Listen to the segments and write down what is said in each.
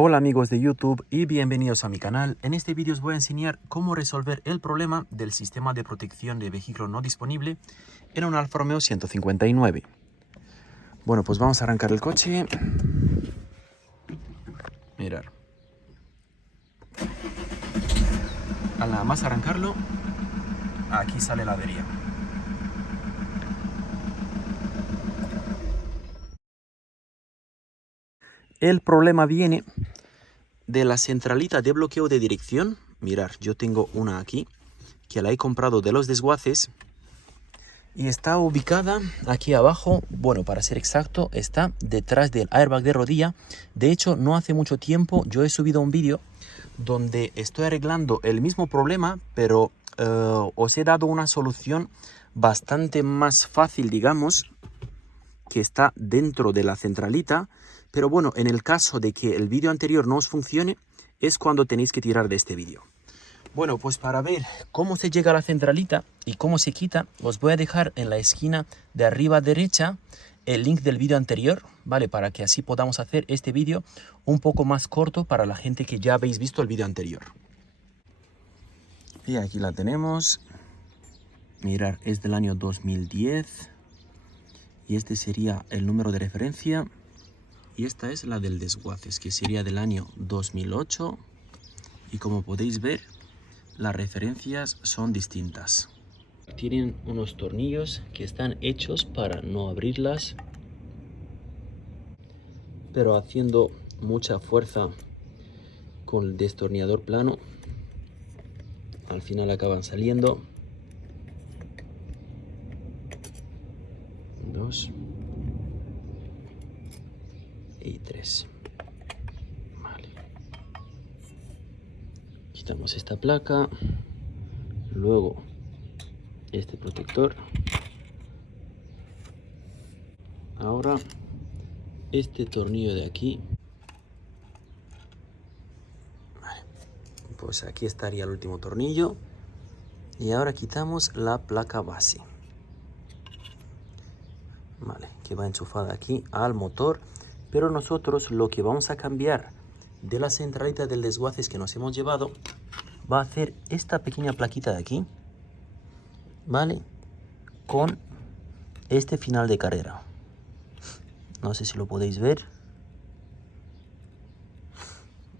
Hola amigos de YouTube y bienvenidos a mi canal. En este vídeo os voy a enseñar cómo resolver el problema del sistema de protección de vehículo no disponible en un Alfa Romeo 159. Bueno, pues vamos a arrancar el coche. Mirad. Al nada más arrancarlo, aquí sale la avería. El problema viene de la centralita de bloqueo de dirección. Mirad, yo tengo una aquí que la he comprado de los desguaces y está ubicada aquí abajo. Bueno, para ser exacto, está detrás del airbag de rodilla. De hecho, no hace mucho tiempo yo he subido un vídeo donde estoy arreglando el mismo problema, pero os he dado una solución bastante más fácil, digamos, que está dentro de la centralita. Pero bueno, en el caso de que el vídeo anterior no os funcione, es cuando tenéis que tirar de este vídeo. Bueno, pues para ver cómo se llega a la centralita y cómo se quita, os voy a dejar en la esquina de arriba derecha el link del vídeo anterior, ¿vale? Para que así podamos hacer este vídeo un poco más corto para la gente que ya habéis visto el vídeo anterior. Y aquí la tenemos. Mirad, es del año 2010. Y este sería el número de referencia. Y esta es la del desguaces, que sería del año 2008. Y como podéis ver, las referencias son distintas. Tienen unos tornillos que están hechos para no abrirlas, pero haciendo mucha fuerza con el destornillador plano, al final acaban saliendo. 2 y 3. Vale. Quitamos esta placa, luego este protector. Ahora este tornillo de aquí. Vale. Pues aquí estaría el último tornillo. Y ahora quitamos la placa base. Vale, que va enchufada aquí al motor. Pero nosotros lo que vamos a cambiar de la centralita del desguaces que nos hemos llevado va a hacer esta pequeña plaquita de aquí, ¿vale? Con este final de carrera. No sé si lo podéis ver.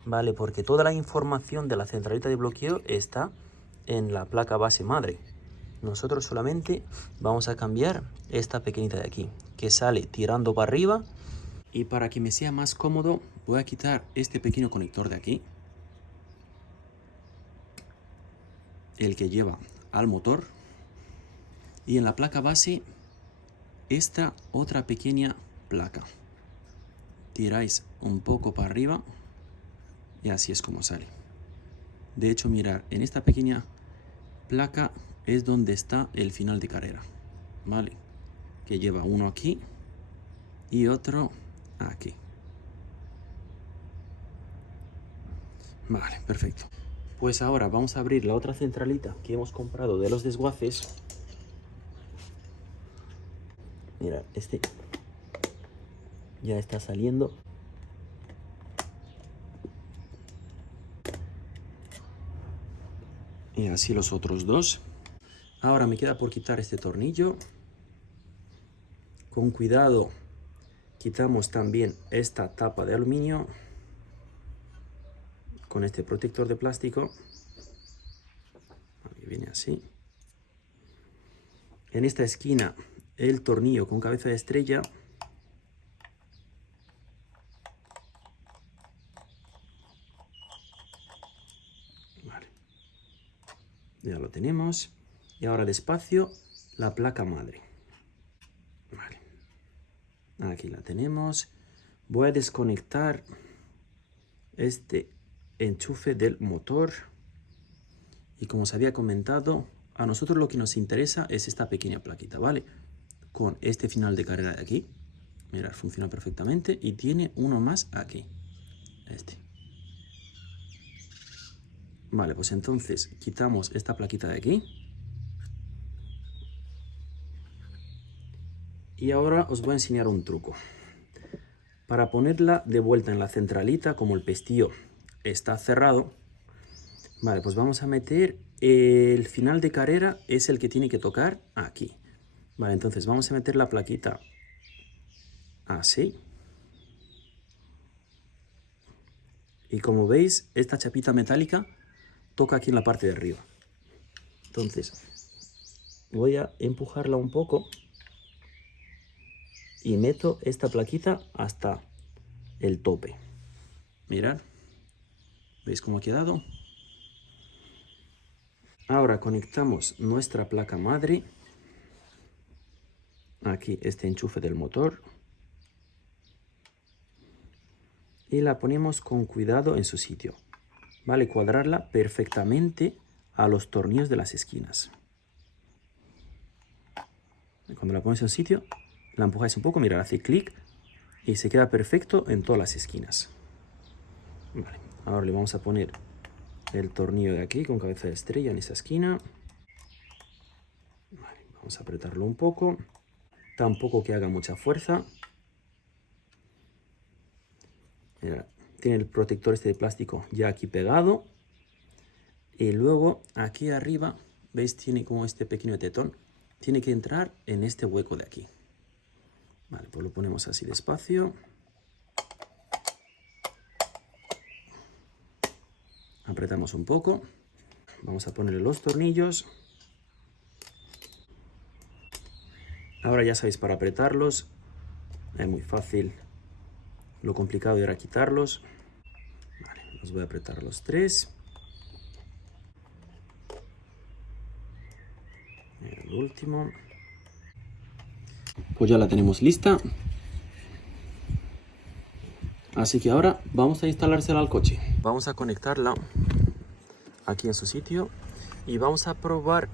Vale, porque toda la información de la centralita de bloqueo está en la placa base madre. Nosotros solamente vamos a cambiar esta pequeñita de aquí, que sale tirando para arriba. Y para que me sea más cómodo, voy a quitar este pequeño conector de aquí, el que lleva al motor. Y en la placa base, esta otra pequeña placa. Tiráis un poco para arriba y así es como sale. De hecho, mirad, en esta pequeña placa es donde está el final de carrera, ¿vale? Que lleva uno aquí y otro aquí. Vale, perfecto. Pues ahora vamos a abrir la otra centralita que hemos comprado de los desguaces. Mirad, este ya está saliendo. Y así los otros dos. Ahora me queda por quitar este tornillo. Con cuidado quitamos también esta tapa de aluminio con este protector de plástico. Que viene así. En esta esquina el tornillo con cabeza de estrella. Vale. Ya lo tenemos. Y ahora despacio la placa madre. Vale. Aquí la tenemos. Voy a desconectar este enchufe del motor. Y como os había comentado, a nosotros lo que nos interesa es esta pequeña plaquita, ¿vale? Con este final de carrera de aquí. Mirad, funciona perfectamente. Y tiene uno más aquí. Este. Vale, pues entonces quitamos esta plaquita de aquí. Y ahora os voy a enseñar un truco. Para ponerla de vuelta en la centralita, como el pestillo está cerrado, vale, pues vamos a meter el final de carrera, es el que tiene que tocar aquí. Vale, entonces vamos a meter la plaquita así. Y como veis, esta chapita metálica toca aquí en la parte de arriba. Entonces, voy a empujarla un poco y meto esta plaquita hasta el tope. Mirad, ¿veis cómo ha quedado? Ahora conectamos nuestra placa madre. Aquí este enchufe del motor. Y la ponemos con cuidado en su sitio. Vale, cuadrarla perfectamente a los tornillos de las esquinas. Cuando la ponéis en su sitio, la empujáis un poco, mirad, hace clic y se queda perfecto en todas las esquinas. Vale, ahora le vamos a poner el tornillo de aquí con cabeza de estrella en esa esquina. Vale, vamos a apretarlo un poco, tampoco que haga mucha fuerza. Mirad, tiene el protector este de plástico ya aquí pegado. Y luego aquí arriba, ¿veis? Tiene como este pequeño tetón. Tiene que entrar en este hueco de aquí. Vale, pues lo ponemos así despacio. Apretamos un poco. Vamos a ponerle los tornillos. Ahora ya sabéis, para apretarlos es muy fácil. Lo complicado era quitarlos. Vale, los voy a apretar los tres. El último. Pues ya la tenemos lista. Así que ahora vamos a instalársela al coche. Vamos a conectarla aquí en su sitio y vamos a probar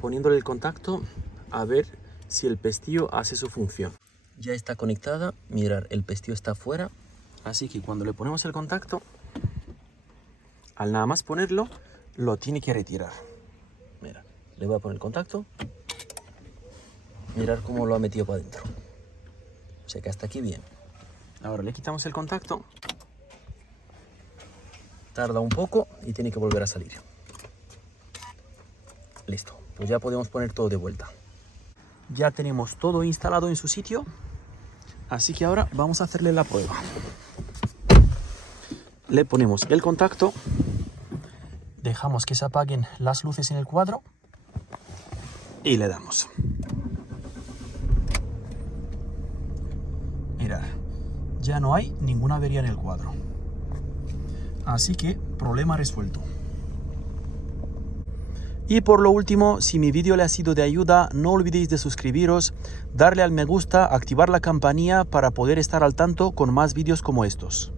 poniéndole el contacto a ver si el pestillo hace su función. Ya está conectada, mirad, el pestillo está fuera, así que cuando le ponemos el contacto, al nada más ponerlo, lo tiene que retirar. Mira, le voy a poner el contacto, mirad cómo lo ha metido para adentro. O sea que hasta aquí bien. Ahora le quitamos el contacto, tarda un poco y tiene que volver a salir. Listo, pues ya podemos poner todo de vuelta. Ya tenemos todo instalado en su sitio. Así que ahora vamos a hacerle la prueba. Le ponemos el contacto, dejamos que se apaguen las luces en el cuadro y le damos. Mirad, ya no hay ninguna avería en el cuadro. Así que problema resuelto. Y por lo último, si mi vídeo le ha sido de ayuda, no olvidéis de suscribiros, darle al me gusta, activar la campanilla para poder estar al tanto con más vídeos como estos.